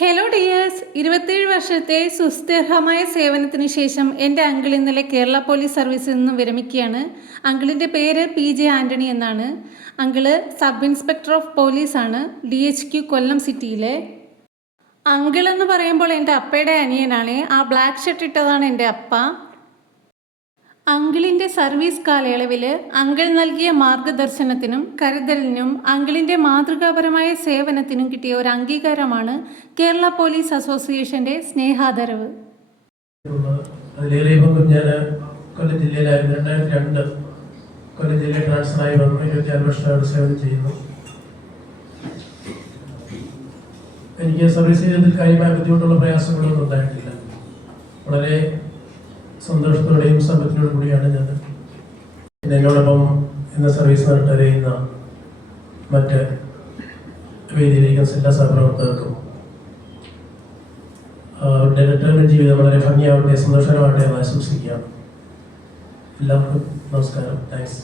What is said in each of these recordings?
Hello dears, 27 വർഷത്തെ സുസ്ഥിരമായ സേവനത്തിന് ശേഷം എൻ്റെ അങ്കിൾ ഇന്നലെ കേരള പോലീസ് സർവീസിൽ നിന്നും വിരമിക്കുകയാണ്. അങ്കിളിൻ്റെ പേര് PJ ആൻ്റണി എന്നാണ്. അങ്കിള് സബ് ഇൻസ്പെക്ടർ ഓഫ് പോലീസാണ്, DHQ കൊല്ലം സിറ്റിയിലെ. അങ്കിൾ എന്ന് പറയുമ്പോൾ എൻ്റെ അപ്പയുടെ അനിയനാണ്. ആ ബ്ലാക്ക് ഷർട്ട് ഇട്ടതാണ് എൻ്റെ അപ്പ. അങ്കിളിൻ്റെ സർവീസ് കാലയളവിൽ അങ്കിൾ നൽകിയ മാർഗദർശനത്തിനും കരുതലിനും അങ്കിളിൻ്റെ മാതൃകാപരമായ സേവനത്തിനും കിട്ടിയ ഒരു അംഗീകാരമാണ് കേരള പോലീസ് അസോസിയേഷൻ്റെ സ്നേഹാദരവ്. കൊല്ലം ജില്ലയിലായിരുന്നു. 2002 കൊല്ലം ജില്ലയിൽ ട്രാൻസ്ഫറായി വന്നു. 26 വർഷമായിട്ട് സേവനം ചെയ്യുന്നു. എനിക്ക് സർവീസ് ചെയ്തതിൽ കാര്യമായ ബുദ്ധിമുട്ടുള്ള പ്രയാസങ്ങളൊന്നും ഉണ്ടായിട്ടില്ല. വളരെ സന്തോഷത്തോടെയും സമ്പത്തിനോടും കൂടിയാണ് ഞാൻ എന്നോടൊപ്പം ഇന്ന് സർവീസ് റിട്ടയർ ചെയ്യുന്ന മറ്റ് വേദിയിലിരിക്കുന്ന എല്ലാ സഹപ്രവർത്തകർക്കും അവരുടെ റിട്ടയർമെൻറ്റ് ജീവിതം വളരെ ഭംഗിയാവട്ടെ, സന്തോഷകരമാവട്ടെ എന്ന് ആശംസിക്കുകയാണ്. എല്ലാവർക്കും നമസ്കാരം, താങ്ക്സ്.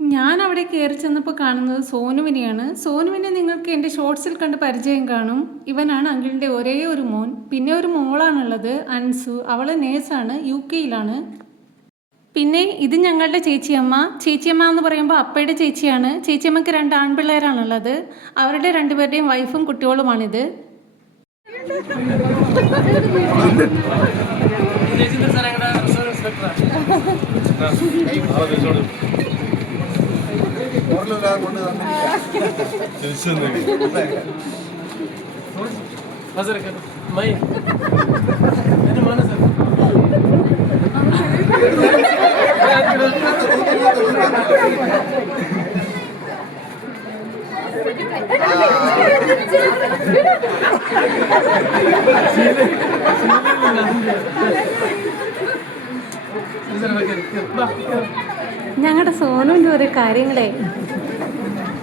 ഞാൻ അവിടെ കയറി ചെന്നപ്പോൾ കാണുന്നത് സോനുവിനെയാണ്. സോനുവിനെ നിങ്ങൾക്ക് എൻ്റെ ഷോർട്സിൽ കണ്ട് പരിചയം കാണും. ഇവനാണ് അങ്കിളിൻ്റെ ഒരേ ഒരു മോൻ. പിന്നെ ഒരു മോളാണുള്ളത്, അൻസു. അവൾ നേഴ്സാണ്, UK-യിലാണ്. പിന്നെ ഇത് ഞങ്ങളുടെ ചേച്ചിയമ്മ. ചേച്ചിയമ്മ എന്ന് പറയുമ്പോൾ അപ്പയുടെ ചേച്ചിയാണ്. ചേച്ചിയമ്മയ്ക്ക് 2 ആൺപിള്ളേരാണുള്ളത്. അവരുടെ 2 പേരുടെയും വൈഫും കുട്ടികളുമാണിത്. ഞങ്ങളുടെ സോനുവിൻ്റെ ഓരോ കാര്യങ്ങളെ.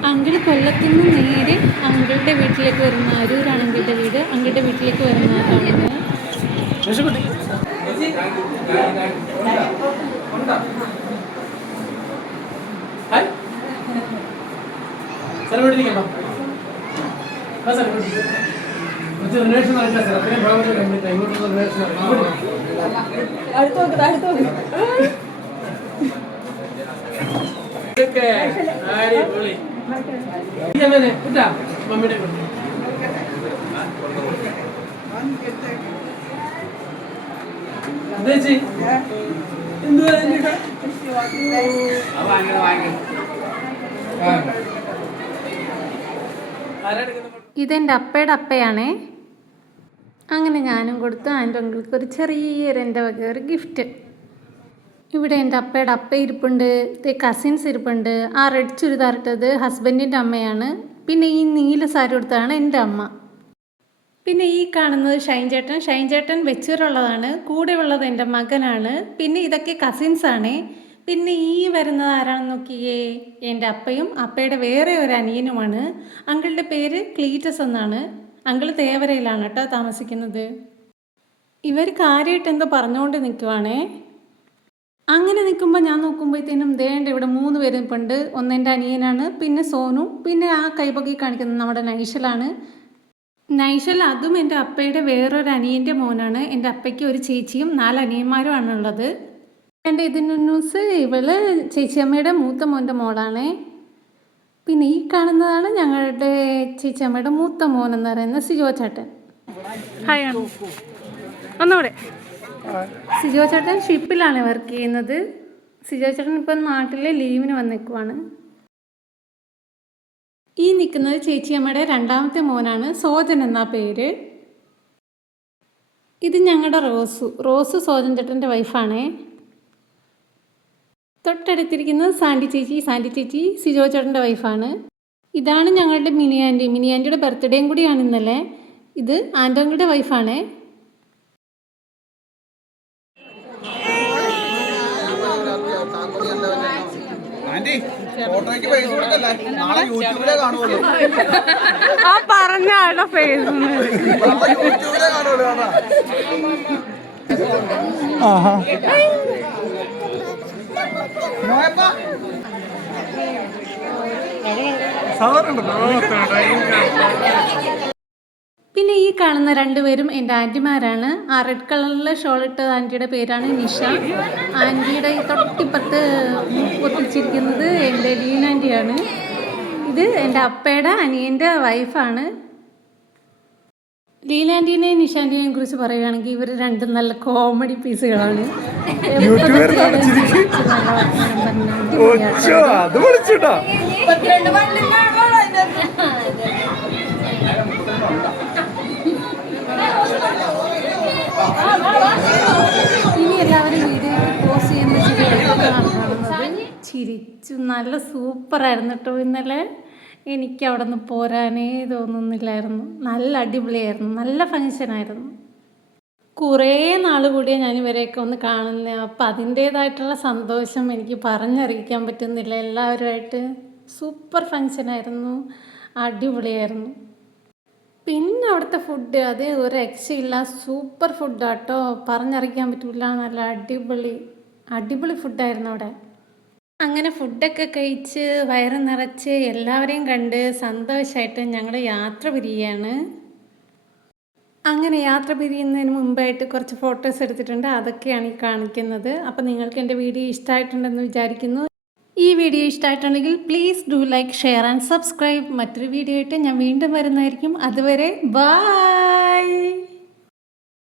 അങ്കിൾ കൊല്ലത്തിൽ നിന്ന് നേരെ അങ്കിളുടെ വീട്ടിലേക്ക് വരുന്ന, അരൂരാണ് അങ്കിളുടെ വീട്. അങ്കിളുടെ വീട്ടിലേക്ക് വരുന്ന കാണുന്നത്. ഇതെൻ്റെ അപ്പയുടെ അപ്പയാണേ. അങ്ങനെ ഞാനും കൊടുത്തു ആൻ്റെ അങ്കിൾക്ക് ഒരു ചെറിയൊരു എൻ്റെ വക ഒരു ഗിഫ്റ്റ്. ഇവിടെ എൻ്റെ അപ്പയുടെ അപ്പ ഇരിപ്പുണ്ട്, കസിൻസ് ഇരിപ്പുണ്ട്. ആ റെഡ് ചുരിദാറിട്ടത് ഹസ്ബൻഡിൻ്റെ അമ്മയാണ്. പിന്നെ ഈ നീല സാരി കൊടുത്തതാണ് എൻ്റെ അമ്മ. പിന്നെ ഈ കാണുന്നത് ഷൈൻ ചേട്ടൻ. ഷൈൻ ചേട്ടൻ വെച്ചൂരുള്ളതാണ്. കൂടെ ഉള്ളത് എൻ്റെ മകനാണ്. പിന്നെ ഇതൊക്കെ കസിൻസാണേ. പിന്നെ ഈ വരുന്നത് ആരാണെന്ന് നോക്കിയേ, എൻ്റെ അപ്പയും അപ്പയുടെ വേറെ ഒരു അനിയനുമാണ്. അങ്കിളുടെ പേര് ക്ലീറ്റസ് എന്നാണ്. അങ്കിൾ തേവരയിലാണ് കേട്ടോ താമസിക്കുന്നത്. ഇവർ കാര്യമായിട്ട് എന്തോ പറഞ്ഞുകൊണ്ട് നിൽക്കുവാണേ. അങ്ങനെ നിൽക്കുമ്പോൾ ഞാൻ നോക്കുമ്പോഴത്തേനും ദേണ്ട ഇവിടെ 3 പേര് നിൽപ്പുണ്ട്. ഒന്ന് എൻ്റെ അനിയനാണ്, പിന്നെ സോനു, പിന്നെ ആ കൈപൊക്കി കാണിക്കുന്നത് നമ്മുടെ നൈഷലാണ്. നൈഷൽ അതും എൻ്റെ അപ്പയുടെ വേറൊരു അനിയൻ്റെ മോനാണ്. എൻ്റെ അപ്പയ്ക്ക് ഒരു ചേച്ചിയും 4 അനിയന്മാരുമാണുള്ളത്. എൻ്റെ ന്യൂസ് ഇവള് ചേച്ചിയമ്മയുടെ മൂത്ത മോൻ്റെ മോളാണേ. പിന്നെ ഈ കാണുന്നതാണ് ഞങ്ങളുടെ ചേച്ചിയമ്മയുടെ മൂത്ത മോൻ എന്ന് പറയുന്ന സിജോ ചേട്ടൻ. ഹായ് ആണ് ഒന്നുകൂടെ. സിജോ ചേട്ടൻ ഷിപ്പിലാണ് വർക്ക് ചെയ്യുന്നത്. സിജോ ചേട്ടൻ ഇപ്പം നാട്ടിലെ ലീവിന് വന്നേക്കുവാണ്. ഈ നിൽക്കുന്നത് ചേച്ചിയമ്മയുടെ 2ാമത്തെ മോനാണ്, സോജൻ എന്നാ പേര്. ഇത് ഞങ്ങളുടെ റോസു സോജൻ ചേട്ടൻ്റെ വൈഫാണേ. തൊട്ടടുത്തിരിക്കുന്നത് സാൻഡി ചേച്ചി സിജോ ചേട്ടൻ്റെ വൈഫാണ്. ഇതാണ് ഞങ്ങളുടെ മിനി ആൻറ്റിയുടെ ബർത്ത്ഡേയും കൂടിയാണ് ഇന്നലെ. ഇത് ആൻ്റങ്ങളുടെ വൈഫാണേ. ആ പറഞ്ഞ ആളുടെ ഫേസ് പിന്നെ ഈ കാണുന്ന രണ്ടുപേരും എൻ്റെ ആൻറ്റിമാരാണ്. ആ റെഡ് കളറിൽ ഷോൾ ഇട്ട ആൻറ്റിയുടെ പേരാണ് നിഷ. ആൻറ്റിയുടെ ഈ തൊട്ടിപ്പുറത്ത് പൊത്തിച്ചിരിക്കുന്നത് എൻ്റെ ലീന ആൻറ്റിയാണ്. ഇത് എൻ്റെ അപ്പയുടെ അനിയൻ്റെ വൈഫാണ്. ലീന ആൻറ്റീനെയും നിഷ ആൻറ്റീനെയും കുറിച്ച് പറയുകയാണെങ്കിൽ ഇവർ രണ്ടും നല്ല കോമഡി പീസുകളാണ്. ഇനി എല്ലാവരും വീഡിയോ പോസ്റ്റ് ചെയ്യുന്ന കാണുന്നത്. ചിരിച്ചു, നല്ല സൂപ്പറായിരുന്നു കേട്ടോ. ഇന്നലെ എനിക്ക് അവിടെ നിന്ന് പോരാനേ തോന്നുന്നില്ലായിരുന്നു. നല്ല അടിപൊളിയായിരുന്നു, നല്ല ഫങ്ഷനായിരുന്നു. കുറേ നാൾ കൂടിയാണ് ഞാൻ ഇവരെയൊക്കെ ഒന്ന് കാണുന്നത്. അപ്പം അതിൻ്റേതായിട്ടുള്ള സന്തോഷം എനിക്ക് പറഞ്ഞറിയിക്കാൻ പറ്റുന്നില്ല. എല്ലാവരുമായിട്ട് സൂപ്പർ ഫങ്ഷനായിരുന്നു, അടിപൊളിയായിരുന്നു. പിന്നെ അവിടുത്തെ ഫുഡ് അത് ഒരു രക്ഷയില്ല, സൂപ്പർ ഫുഡാട്ടോ, പറഞ്ഞറിയിക്കാൻ പറ്റില്ല. നല്ല അടിപൊളി ഫുഡായിരുന്നു അവിടെ. അങ്ങനെ ഫുഡൊക്കെ കഴിച്ച് വയറ് നിറച്ച് എല്ലാവരെയും കണ്ട് സന്തോഷമായിട്ട് ഞങ്ങൾ യാത്ര പിരിയുകയാണ്. അങ്ങനെ യാത്ര പിരിയുന്നതിന് മുമ്പായിട്ട് കുറച്ച് ഫോട്ടോസ് എടുത്തിട്ടുണ്ട്, അതൊക്കെയാണ് ഈ കാണിക്കുന്നത്. അപ്പോൾ നിങ്ങൾക്ക് എൻ്റെ വീഡിയോ ഇഷ്ടമായിട്ടുണ്ടെന്ന് വിചാരിക്കുന്നു. ഈ വീഡിയോ ഇഷ്ടമായിട്ടുണ്ടെങ്കിൽ please do like, share and subscribe. മറ്റൊരു വീഡിയോ ആയിട്ട് ഞാൻ വീണ്ടും വരുന്നതായിരിക്കും. അതുവരെ ബൈ.